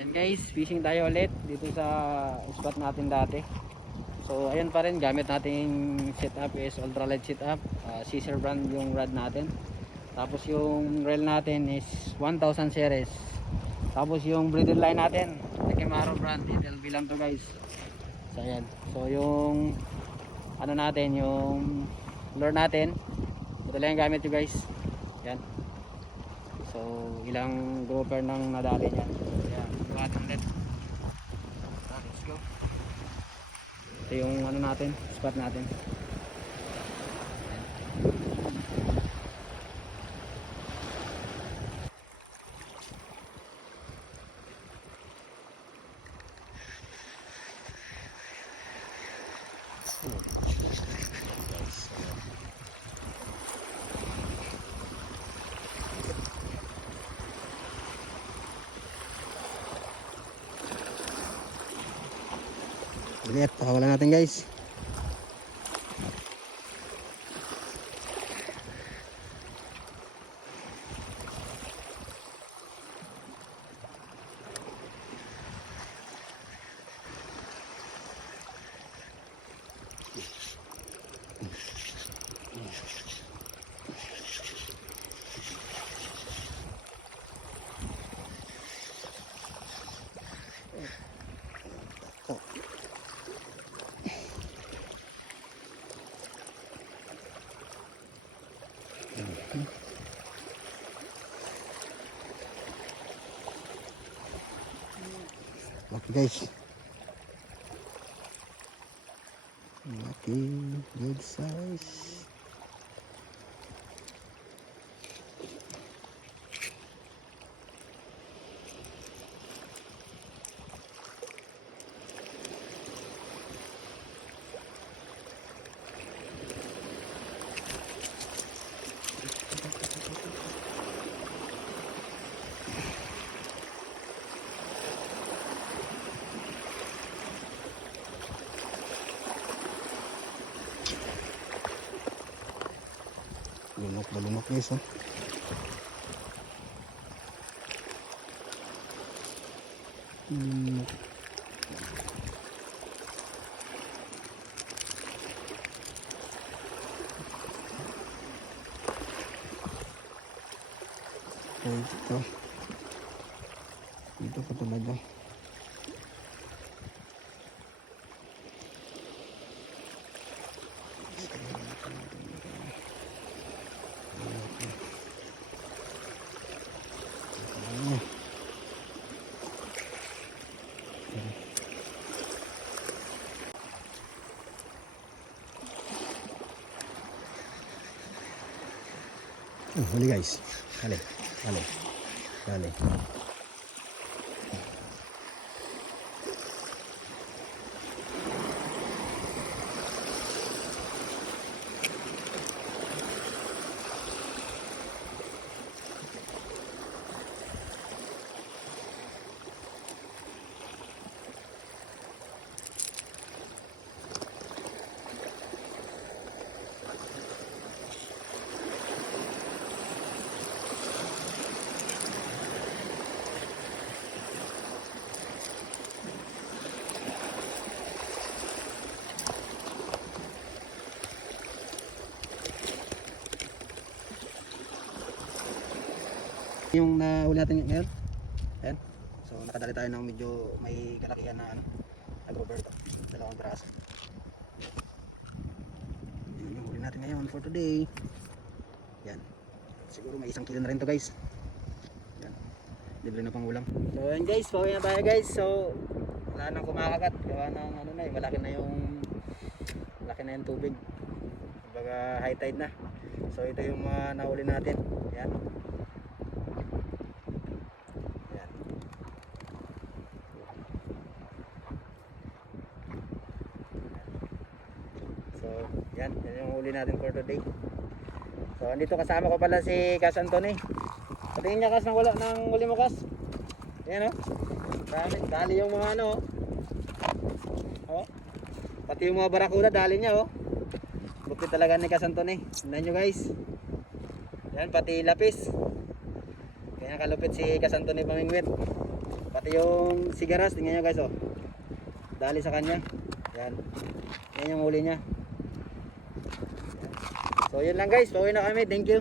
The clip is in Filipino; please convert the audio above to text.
Ayan guys, fishing tayo ulit dito sa spot natin dati. So ayan pa rin, gamit nating setup is ultralight setup, Caesar brand yung rod natin. Tapos yung reel natin is 1000 series. Tapos yung breeder line natin, Takemaro brand, TLB lang to guys. So ayan, so yung ano natin, yung lure natin, ito lang yung gamit nyo guys. Yan. So ilang grouper nang nadali niyan. Ayan, buhatin ulit. Let's go. Ito yung ano natin, spot natin. Bilit, pakawalan natin guys. Laki guys. Laki, good size. Lunok guys, oh. Okay, dito pa talaga. Huli guys. Dale. Yung nahuli natin ngayon. Ayan. So nakadali tayo ng medyo may kalakihan na ano, nag-over to. Dalawang braso. Yun yung huli natin ngayon for today. Yan. Siguro may 1 kilo na rin to guys. Yan. Libre na pang ulam. So ayan guys, pauwi na tayo guys. So wala nang kumakagat. Gawa ng ano na, malaki na yung tubig. Kumbaga high tide na. So ito yung nahuli natin. Yan. So, yan yung huli natin for today. So, andito kasama ko pala si Kas Antony. Patingin niya Kas ng huli mo Kas. Yan dali yung mga ano. Oh. Pati yung mga barakuda dali niya oh. Buti talaga ni Kas Antony. Tingnan niyo guys. Yan pati lapis. Kaya kalupit si Kas Antony pamingwit. Pati yung sigaras, tingnan nyo guys oh. Dali sa kanya. Yan. Yan yung huli niya. So yun lang guys, pauwi na kami. Thank you.